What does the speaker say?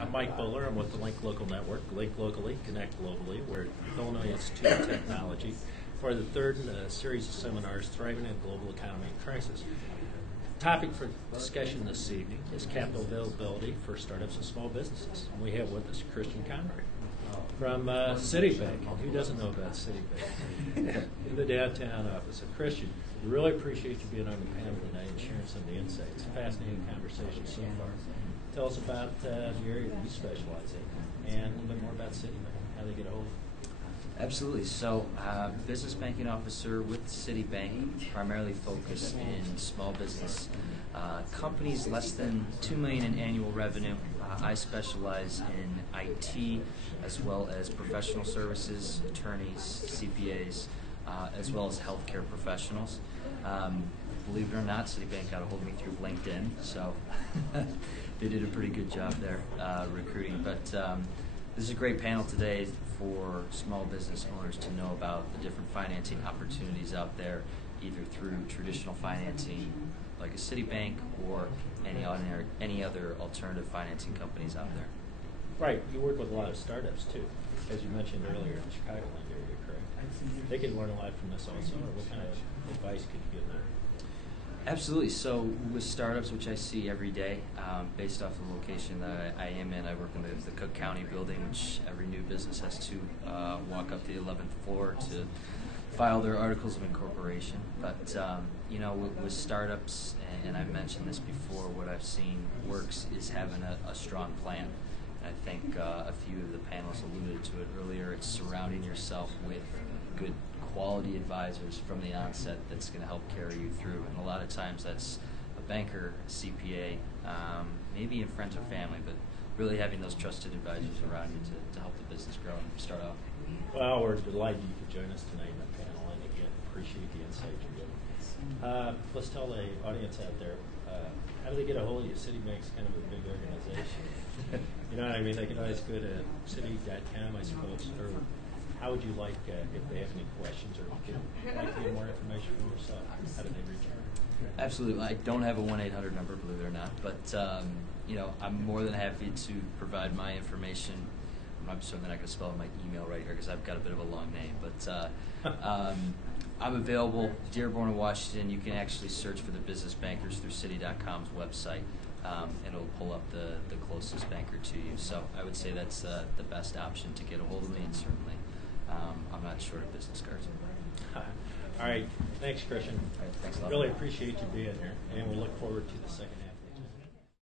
I'm Mike Buller. I'm with the Link Local Network, Link Locally, Connect Globally. We're at Illinois Institute of Technology for the third in a series of seminars, Thriving in a Global Economy in Crisis. Topic for discussion this evening is capital availability for startups and small businesses. And we have with us Christian Conroy from Citibank. Who doesn't know about Citibank? In the downtown office. So Christian, we really appreciate you being on the panel tonight and sharing some of the insights. Fascinating conversation so far. Tell us about the area that you specialize in and a little bit more about Citibank, how they get a hold of it. Absolutely. So, business banking officer with Citibank, primarily focused in small business companies less than $2 million in annual revenue. I specialize in IT as well as professional services, attorneys, CPAs, as well as healthcare professionals. Believe it or not, Citibank got a hold of me through LinkedIn, so they did a pretty good job there recruiting. But this is a great panel today for small business owners to know about the different financing opportunities out there, either through traditional financing like a Citibank or any other alternative financing companies out there. Right. You work with a lot of startups too, as you mentioned earlier in the Chicagoland area, correct? They can learn a lot from this also. Or what kind of advice could you give them? Absolutely. So with startups, which I see every day, based off the location that I am in, I work in the Cook County building, which every new business has to walk up the 11th floor to file their articles of incorporation. But with startups, and I've mentioned this before, what I've seen works is having a strong plan. And I think a few of the panelists alluded to it earlier. It's surrounding yourself with good quality advisors from the onset that's going to help carry you through. And a lot of times that's a banker, a CPA, maybe in friends or family, but really having those trusted advisors around you to help the business grow and start off. Well, we're delighted you could join us tonight in the panel, and again, appreciate the insight you're giving. Let's tell the audience out there, how do they get a hold of you? Citibank's kind of a big organization. You know what I mean? They can always go to citi.com, I suppose, or how would you like, if they have any questions or if you'd like to get more information from yourself, how do they reach out? Absolutely. I don't have a 1-800 number, believe it or not, but I'm more than happy to provide my information. I'm certainly not going to spell my email right here because I've got a bit of a long name, but I'm available, Dearborn, Washington. You can actually search for the business bankers through citi.com's website, and it'll pull up the closest banker to you. So I would say that's the best option to get a hold of me, and certainly I'm not short of business cards. All right. Thanks, Christian. All right, thanks a lot. Really appreciate you being here, and we look forward to the second